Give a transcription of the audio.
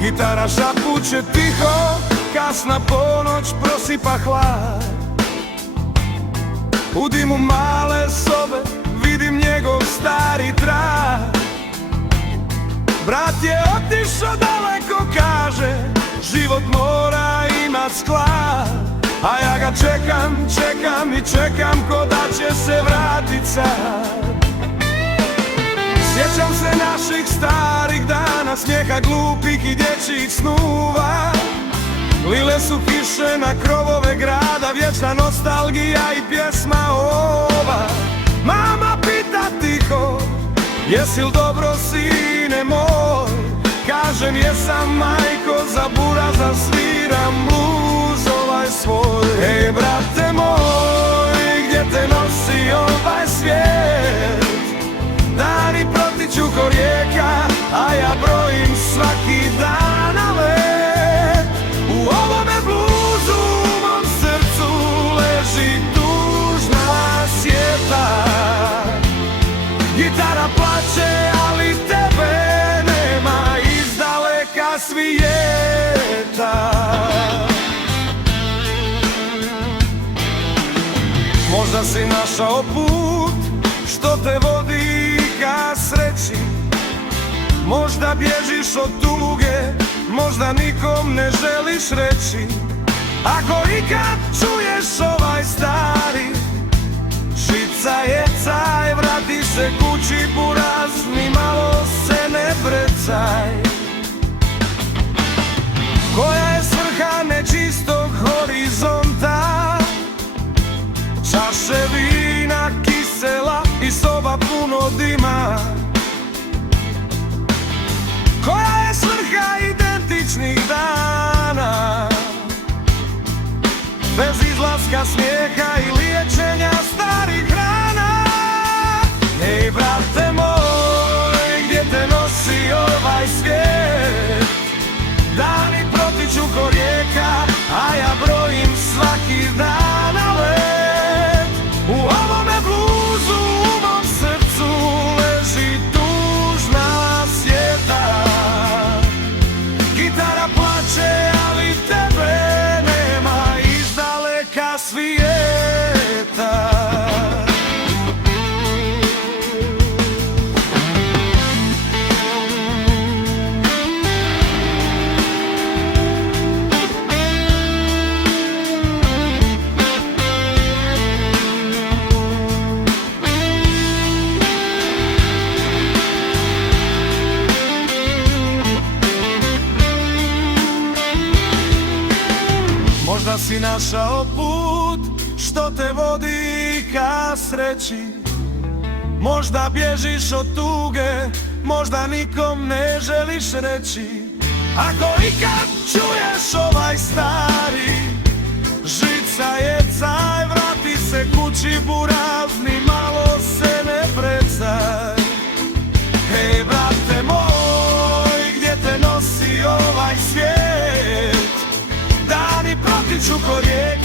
Gitara šapuće tiho, kasna ponoć prosipa hlad. U dimu male sobe vidim njegov stari trag. Brat je otišao daleko, kaže, život mora imat sklad. A ja ga čekam, čekam i čekam ko da će se vratit sad. Sjećam se naših starih dana, smijeha glupih i dječjih snuva. Lile su kiše na krovove grada, vječna nostalgija i pjesma ova. Mama pita tiho, jesi li dobro sine moj? Kažem jesam majko, za buraza sviram bluz ovaj svoj. Ej brate moj, gdje te nosi ovaj svijet? Dani protiču ko rijeka, a ja brojim svaki dan na let. U ovome bluzu u mom srcu leži tužna sjeta. Gitara plače, ali tebe nema, izdaleka svijeta. Možda si našao put što te vodi ka sreći. Možda bježiš od tuge, možda nikom ne želiš reći. Ako ikad čuješ ovaj stari žica je caj, vrati se kući buraz, ni malo se ne brecaj. Koja je svrha nečistog horizonta? Čaše vina kisela i soba puno dima. Koja je svrha identičnih dana? Bez izlaska smijeha i liječenja starih rana. Ej brate moj, gdje te nosi ovaj svijet? Dani protiču ko rijeka, a ja brojim svaki dan na let. U ovome bluzu u mom srcu leži tužna sjeta. Gitara plače, ali tebe nema, izdaleka svijeta. Možda si našao put što te vodi ka sreći. Možda bježiš od tuge, možda nikom ne želiš reći. Ako ikad čuješ ovaj stari žica je caj, vrati se kući buraz, ni malo se ne brecaj. Hej brate moj, gdje te nosi ovaj svijet? Dani protiču ko rijeka,